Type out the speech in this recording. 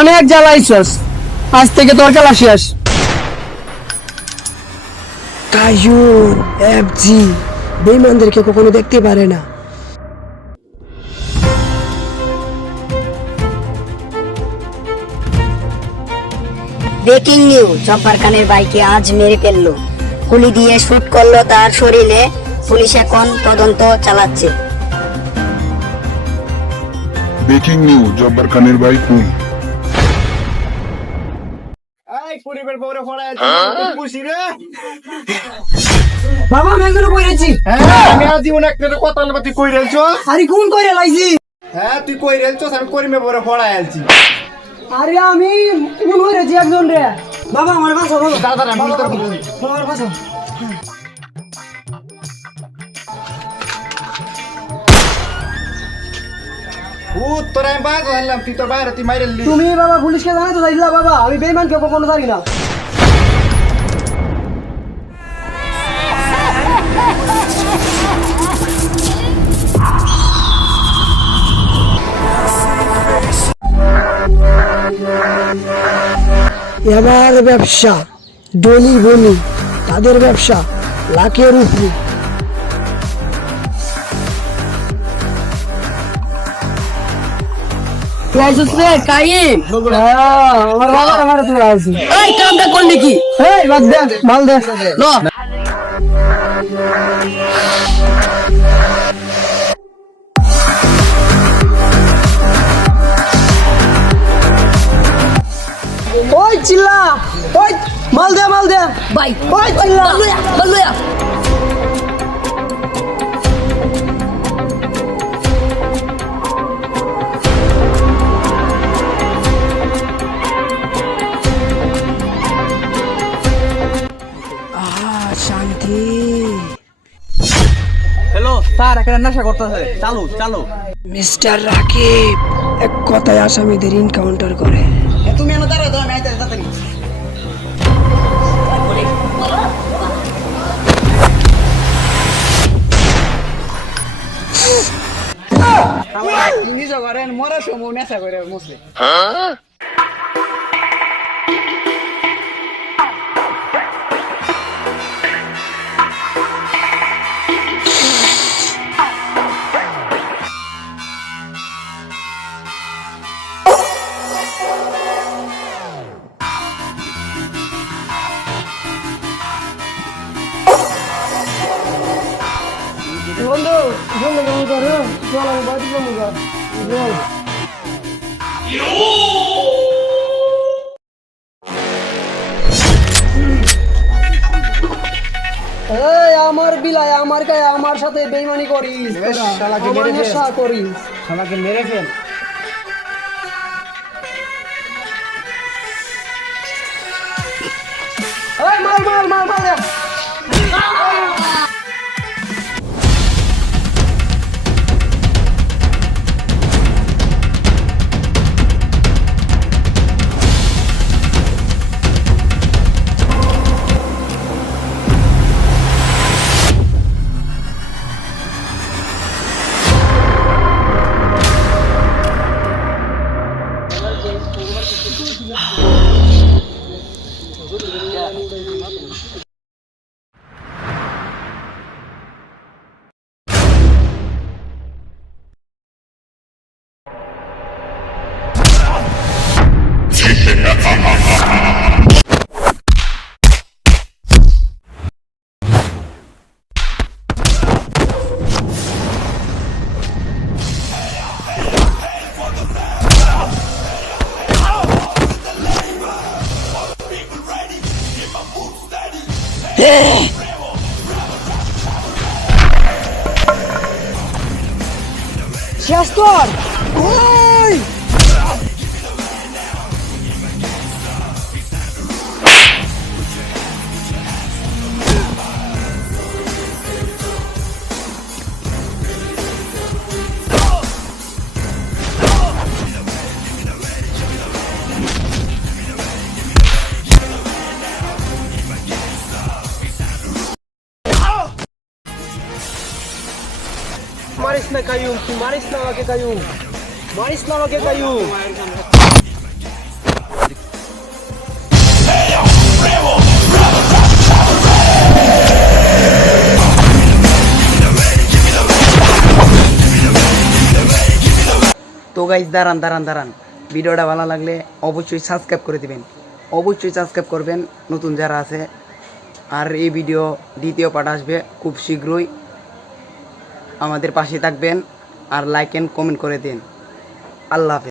অনেক জ্বালাইছস, আজ থেকে তোর খেলা শেষ। কাইয়ুম এফজি বেঈমানদেরকে কখনো দেখতে পারে না। ব্রেকিং নিউজ, জব্বার খানের বাইকে আজ মেরে ফেললো, গুলি দিয়ে শুট করলো তার শরীরে। পুলিশ এখন তদন্ত চালাচ্ছে। ব্রেকিং নিউজ, জব্বার খানের ভাই খুন। বাবা আমি একজনে কইরেছি। আমি আজীবন একটা কথা বলতে তুই কই রেলছো? আরে কোন কইরে লাইছি? হ্যাঁ তুই কই রেলছো? আমি করিমে বড় পড়ায় আলছি। আরে আমি কোন কইরেছি একজন রে। বাবা আমার বাসা বাবা। দাদা আমি তোর বলছি। আমার বাসা। ও তোর আমি বাইরে ধরলাম, তুই তোর বাইরে তুই মাইরেলি। তুমি বাবা পুলিশকে জানাই তো যাইলা বাবা, আমি বেঈমানকে কখনো জানি না। এবার ব্যবসা ডলি বনি, তাদের ব্যবসা লাখের উপরে। আইছস রে কাইম? আমার বাবা আমার তুই আইছিস। এই কামটা করলি কি? এই বাদ দে, মাল দে। ল। ওই চিল্লা, ওই মাল দে মাল দে ভাই, ওই চিল্লা বলুয়া। শান্তি। হ্যালো স্যার, এখানে নেশা করতেছে, চালু চালু। মিস্টার রাকিব এক কথায় আসামিদের ইনকাউন্টার করে। তুমি এনে দাঁড়াও, আমি আইতে তাড়াতাড়ি। আমার নিজে করেন মরার সময় নেশা করে মুসলিম। বন্ধু বন্ধু কেমন করে চল আমি বাড়ি যাবো গা। এই আমার বিলাই আমার গায়ে আমার সাথে বেইমানি করিস, আমার নেশা করিস। আমাকে মেরে ফেল। এই মাল মাল মাল মাল দে। শেষ কর। ওই মারিস না কাইয়ুম, তুই মারিস না আমাকে কাইয়ুম, মারিস না আমাকে কাইয়ুম। গাইস দাঁড়ান দাঁড়ান দাঁড়ান, ভিডিওটা ভালো লাগলে অবশ্যই সাবস্ক্রাইব করে দিবেন, অবশ্যই সাবস্ক্রাইব করবেন নতুন যারা আছে। আর এই ভিডিও দ্বিতীয় পার্ট আসবে খুব শীঘ্রই, আমাদের পাশে থাকবেন আর লাইক এন্ড কমেন্ট করে দিন। আল্লাহ হাফেজ।